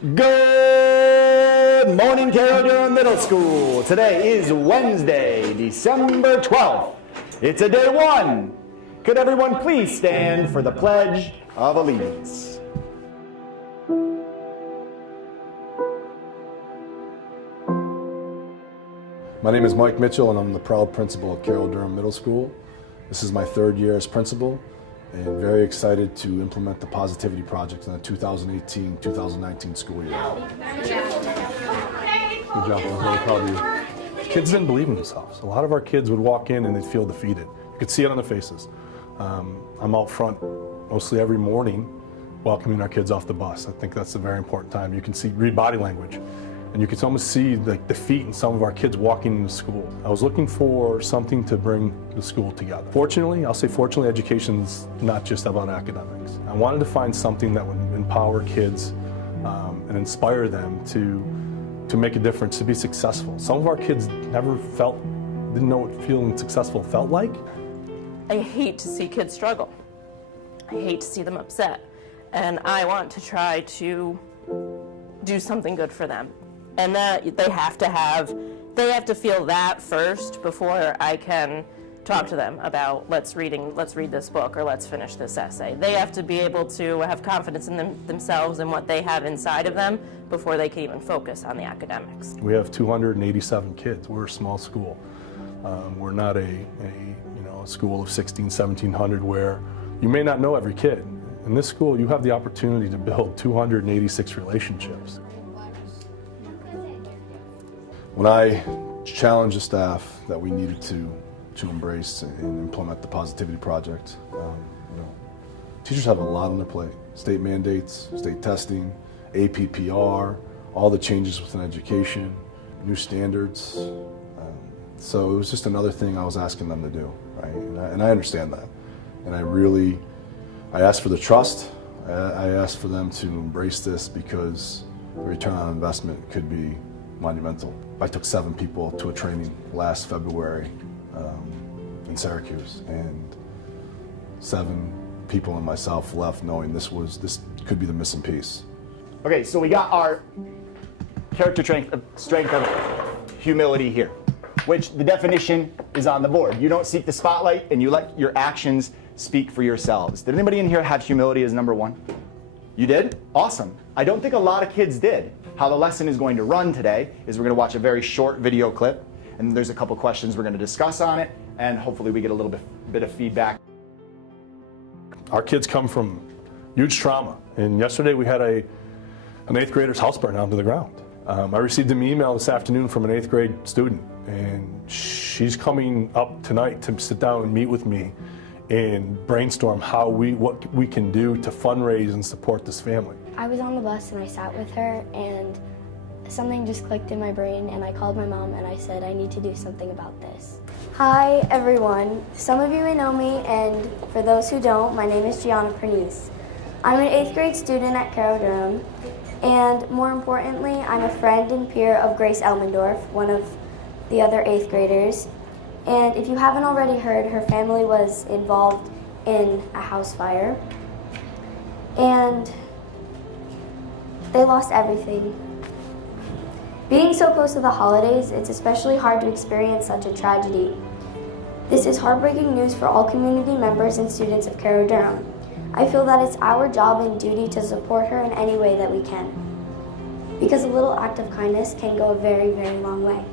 Good morning, Cairo-Durham Middle School. Today is Wednesday, December 12th. It's a day one. Could everyone please stand for the Pledge of Allegiance? My name is Mike Mitchell and I'm the proud principal at Cairo-Durham Middle School. This is my third year as principal and very excited to implement the Positivity Project in the 2018-2019 school year. Good job, I'm really proud of you. Kids didn't believe in themselves. A lot of our kids would walk in and they'd feel defeated. You could see it on their faces. I'm out front mostly every morning welcoming our kids off the bus. I think that's a very important time. You can read body language. And you can almost see the defeat in some of our kids walking into school. I was looking for something to bring the school together. Fortunately, education's not just about academics. I wanted to find something that would empower kids and inspire them to make a difference, to be successful. Some of our kids didn't know what feeling successful felt like. I hate to see kids struggle. I hate to see them upset. And I want to try to do something good for them. And that they have to feel that first before I can talk to them about let's read this book or let's finish this essay. They have to be able to have confidence in themselves and what they have inside of them before they can even focus on the academics. We have 287 kids. We're a small school. We're not a school of 1,700 where you may not know every kid. In this school, you have the opportunity to build 286 relationships. When I challenged the staff that we needed to embrace and implement the Positivity Project, teachers have a lot on their plate. State mandates, state testing, APPR, all the changes within education, new standards. So it was just another thing I was asking them to do, right? And I understand that. And I asked for the trust. I asked for them to embrace this because the return on investment could be monumental. I took 7 people to a training last February in Syracuse, and 7 people and myself left knowing this could be the missing piece. Okay, so we got our character strength of humility here, which the definition is on the board. You don't seek the spotlight and you let your actions speak for yourselves. Did anybody in here have humility as number 1? You did? Awesome. I don't think a lot of kids did. How the lesson is going to run today is we're going to watch a very short video clip, and there's a couple questions we're going to discuss on it, and hopefully we get a little bit of feedback. Our kids come from huge trauma, and yesterday we had an 8th grader's house burn down to the ground. I received an email this afternoon from an 8th grade student, and she's coming up tonight to sit down and meet with me and brainstorm what we can do to fundraise and support this family. I was on the bus and I sat with her and something just clicked in my brain and I called my mom and I said, I need to do something about this. Hi everyone, some of you may know me, and for those who don't, my name is Gianna Pernice. I'm an 8th grade student at Cairo-Durham, and more importantly, I'm a friend and peer of Grace Elmendorf, one of the other 8th graders. And if you haven't already heard, her family was involved in a house fire. And they lost everything. Being so close to the holidays, it's especially hard to experience such a tragedy. This is heartbreaking news for all community members and students of Cairo-Durham. I feel that it's our job and duty to support her in any way that we can, because a little act of kindness can go a very, very long way.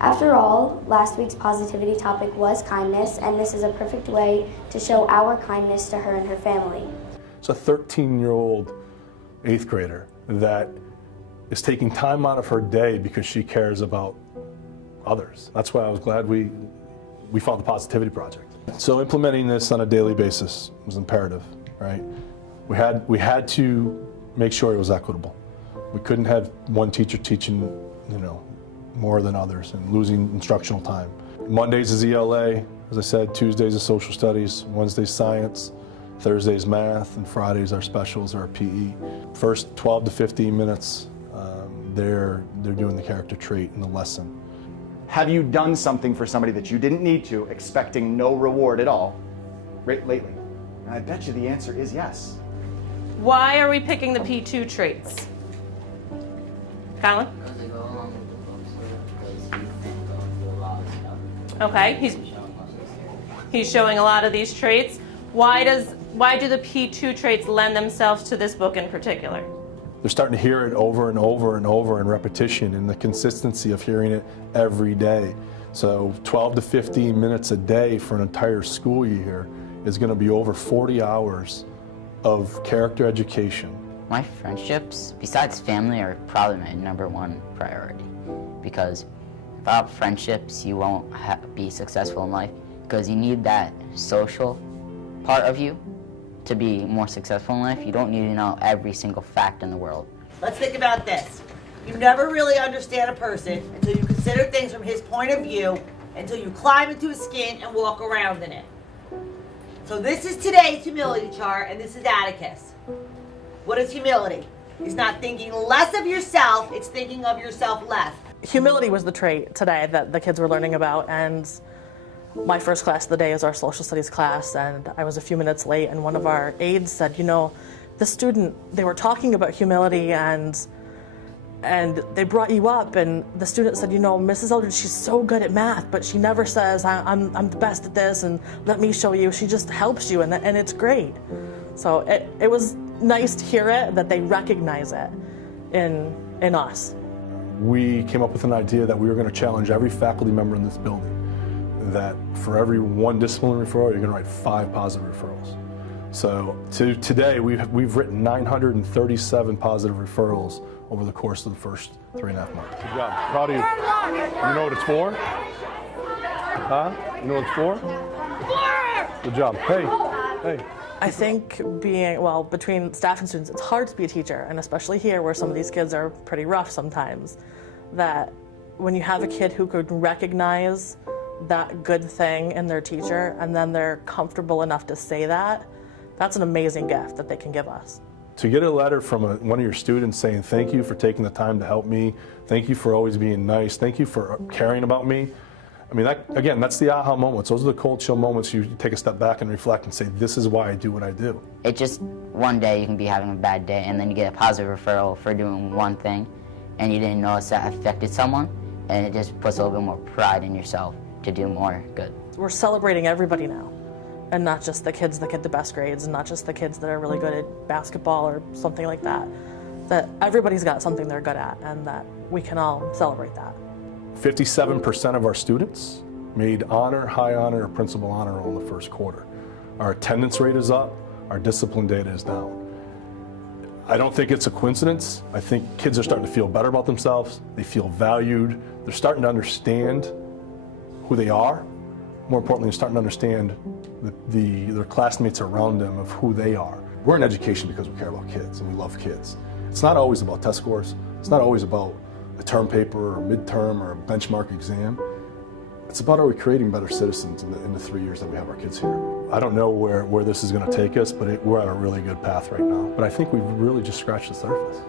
After all, last week's positivity topic was kindness, and this is a perfect way to show our kindness to her and her family. It's a 13-year-old 8th grader that is taking time out of her day because she cares about others. That's why I was glad we found the Positivity Project. So implementing this on a daily basis was imperative, right? We had to make sure it was equitable. We couldn't have one teacher teaching, more than others and losing instructional time. Mondays is ELA, as I said, Tuesdays is social studies, Wednesdays science, Thursdays math, and Fridays our specials, our PE. First 12 to 15 minutes, they're doing the character trait in the lesson. Have you done something for somebody that you didn't need to, expecting no reward at all, lately? And I bet you the answer is yes. Why are we picking the P2 traits? Colin? Because I go along with the bookstore because he can go through a lot of stuff. Okay, Showing us his stuff. he's showing a lot of these traits. Why do the P2 traits lend themselves to this book in particular? They're starting to hear it over and over and over in repetition, and the consistency of hearing it every day. So 12 to 15 minutes a day for an entire school year is going to be over 40 hours of character education. My friendships, besides family, are probably my #1 priority. Because without friendships, you won't be successful in life. Because you need that social part of you to be more successful in life. You don't need to know every single fact in the world. Let's think about this. You never really understand a person until you consider things from his point of view, until you climb into his skin and walk around in it. So this is today's humility chart, and this is Atticus. What is humility? It's not thinking less of yourself, it's thinking of yourself less. Humility was the trait today that the kids were learning about, and my first class of the day is our social studies class, and I was a few minutes late, and one of our aides said, you know, the student, they were talking about humility, and they brought you up, and the student said, you know, Mrs. Eldridge, she's so good at math, but she never says, I'm the best at this, and let me show you. She just helps you, and it's great. So it was nice to hear it, that they recognize it in us. We came up with an idea that we were going to challenge every faculty member in this building, that for every 1 disciplinary referral, you're going to write 5 positive referrals. So today, we've written 937 positive referrals over the course of the first 3.5 months. Good job. Proud of you. You know what it's for? Huh? You know what it's for? Good job. Hey. I think between staff and students, it's hard to be a teacher, and especially here where some of these kids are pretty rough sometimes, that when you have a kid who could recognize that good thing in their teacher and then they're comfortable enough to say that, that's an amazing gift that they can give us. To get a letter from one of your students saying, thank you for taking the time to help me, thank you for always being nice, thank you for caring about me. I mean, that's the aha moments. Those are the cold chill moments you take a step back and reflect and say, this is why I do what I do. It just, one day you can be having a bad day and then you get a positive referral for doing one thing and you didn't notice that affected someone, and it just puts a little bit more pride in yourself to do more good. We're celebrating everybody now, and not just the kids that get the best grades, and not just the kids that are really good at basketball or something like that. That everybody's got something they're good at, and that we can all celebrate that. 57% of our students made honor, high honor, or principal honor roll in the first quarter. Our attendance rate is up, our discipline data is down. I don't think it's a coincidence. I think kids are starting to feel better about themselves. They feel valued. They're starting to understand who they are. More importantly, they're starting to understand their classmates around them of who they are. We're in education because we care about kids and we love kids. It's not always about test scores. It's not always about a term paper or midterm or a benchmark exam. It's about, are we creating better citizens in the 3 years that we have our kids here? I don't know where this is going to take us, but we're on a really good path right now. But I think we've really just scratched the surface.